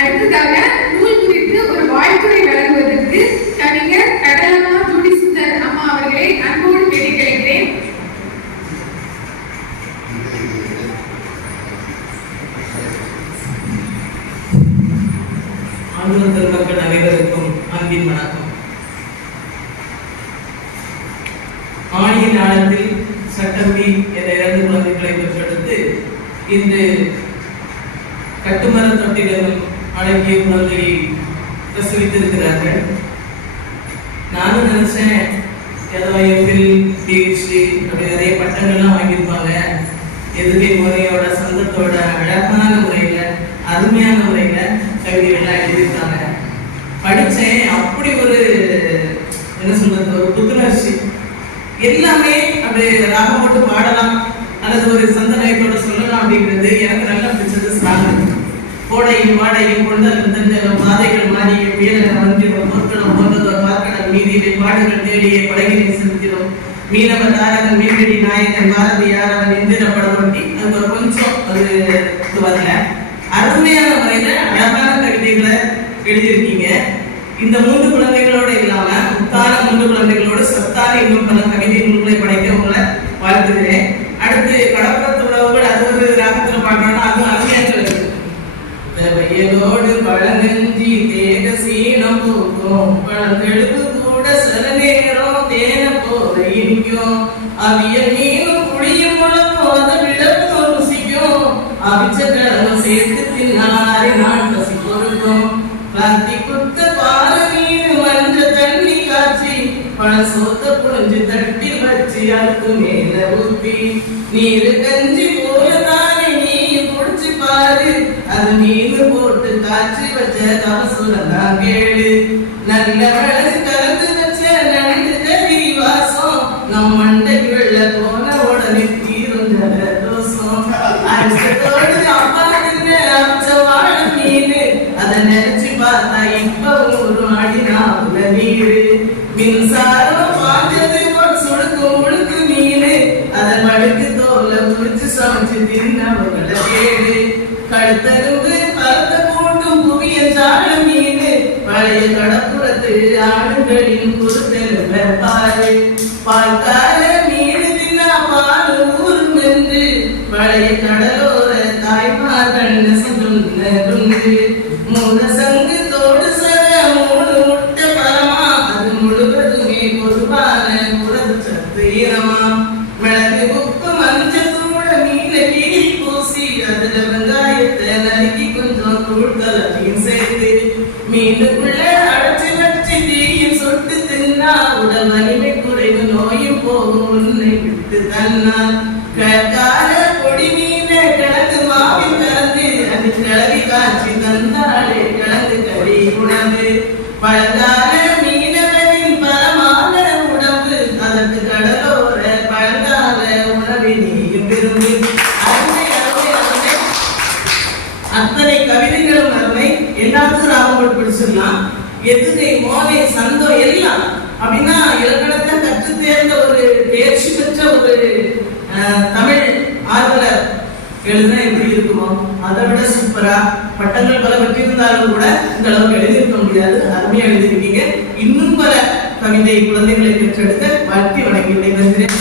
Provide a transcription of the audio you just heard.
அடுத்ததாக நூல் குறித்து ஒரு வாழ்த்துரை வழங்குவதற்கு கவிஞர் கடலம்மா ஜுடிசுந்தர் அம்மா அவர்களை அன்போடு கேட்டுக்கொள்கிறேன். ஆண்டவர் திருமக்கள் அனைவருக்கும் அன்பின் வணக்கம். ஆணியின் ஆழத்தில் சட்டம்பி என்ற 2 குழந்தைகளை பெற்றெடுத்து இன்று கட்டுமர தொட்டிகள் அடங்கிய குழந்தையை பிரசவித்திருக்கிறார்கள். நானும் நினைச்சேன் ஏதோ எம்பில் பிஹெச்டி அப்படி நிறைய பட்டங்கள்லாம் வாங்கியிருப்பாங்க. எதுகை முறையோட சொந்தத்தோட அழகான முறையில அருமையான முறையில கவிதைகள்லாம் எழுதியிருக்காங்க. படித்தேன். அப்படி ஒரு என்ன சொல்றது, ஒரு புத்துணர்ச்சி. எல்லாமே அப்படி ராகம் போட்டு பாடலாம் அல்லது ஒரு சந்தனத்தோட சொல்லலாம் அப்படிங்கிறது எனக்கு நல்லா பிடிச்சது. சாங்கு கோடையும் வாடையும் கொண்ட பாதைகள் மாறிய வீரன வந்திரும் பொற்களும் போன்றதோர் பார்க்கடல் மீதியை பாடுகள் தேடிய படகினை செலுத்திடும் மீனவ தாரகன் மீன்வெடி நாயகன் பாரதியார் அவன் இந்திர படம் ஒட்டி அது ஒரு கொஞ்சம் அது வரல. அருமையான முறையில அழகான கவிதைகளை எழுதியிருக்கீங்க. இந்த 3 குழந்தைகளோடு இல்லாம முத்தான 3 குழந்தைகளோடு சத்தான இன்னும் பல கவிதை நூல்களை படைக்க உங்களை வாழ்த்துகிறேன். அடுத்து கடப்புறத்து உறவுகள் அது ஒரு ராகத்துல பாடுறோம்னா அதுவும் அருமையாக இருக்கு. வயலோடு பழநெஞ்சி தேக சீனம் பூக்கும் பழந்தெழுது கூட சில நேரம் தேன போத இனிக்கும் அவிய மீனும் புளியும் முழக்கும் அதை விளக்கும் ருசிக்கும் அவிச்ச கிழமும் சேர்த்து தின்னாரி நாள் பசி பொருக்கும் காத்தி குத்த பால மீன் மஞ்ச தண்ணி காய்ச்சி பழ சோத்த புழிஞ்சு தட்டி வச்சு அதுக்கு மேல ஊத்தி நீரு கஞ்சி போலதானே நீ புடிச்சு பாரு அது மீன் போட்டு காய்ச்சி வச்ச தவசுரந்தான் கேளு நல்ல வளரு கலந்து வச்ச நனைந்து கறி வாசம் நம் மண்டைக்கு வெள்ள போன உடனே தீரும் ஜல தோசம் அரிசத்தோடு அப்பா தின்ன அச்ச வாழ மீன் அதை நினைச்சு பார்த்தா இப்ப ஒரு அடினா உள்ள நீரு மின்சாரம் பாஞ்சது சுடுக்கு முழுக்கு மீன் அதன் மடுக்கு தோல்ல புடிச்சு சமைச்சு தின்னவங்கள கேடு கழுத்தருந்து கலத்த கூட்டும் புவிய சாழ மீன் பழைய கடப்புறத்து ஆடுகளின் குறுத்தெலும்ப பாரு பால்கார மீன் தின்னா பால் ஊரும் என்று பழைய கடலோர தாய்மார்கள் நெசந்துண்டு மூணு சங்கு தோடு சர 3 முட்டை பரமா அது முழுவதுமே பொதுவான புரது சத்து ஈரமா மிளகு உப்பு மஞ்சள் தூள மீன கீழி பூசி அதுல வெங்காயத்தை நறுக்கி கொஞ்சம் தூள்களையும் சேர்த்து மீனுக்குள்ள அடைச்சு வச்சு தீயும் சுட்டு தின்னா உடல் வலிமை குறைவு நோயும் போகும் உன்னை விட்டு தன்னா கால பொடி மீன கிழங்கு மாவில் கலந்து அது கிளவி காய்ச்சி தந்தாலே கிழங்கு கறி உணவு பழங்கால மீனவரின் பரமான உணவு அதற்கு கடலோர பழங்கால உணவை நீயும் விரும்பு. அருமை அருமை அருமை. அத்தனை கவிதைகளும் அருமை. எல்லாத்துக்கும் ராகம் பிடிச்சிடலாம். எதுகை மோனை சந்தம் எல்லாம் அப்படின்னா இலக்கணத்தை கற்று தேர்ந்த ஒரு தேர்ச்சி பெற்ற ஒரு தமிழ் ஆர்வலர் எழுதுனா எப்படி இருக்குமோ அதை விட சூப்பரா பட்டங்கள் பல பெற்றிருந்தாலும் கூட இந்த அளவுக்கு எழுதியிருக்க முடியாது. அருமையா எழுதியிருக்கீங்க. இன்னும் பல கவிதை குழந்தைகளை பெற்றெடுக்க வாழ்த்தி வணங்கி விடைபெறுகிறேன்.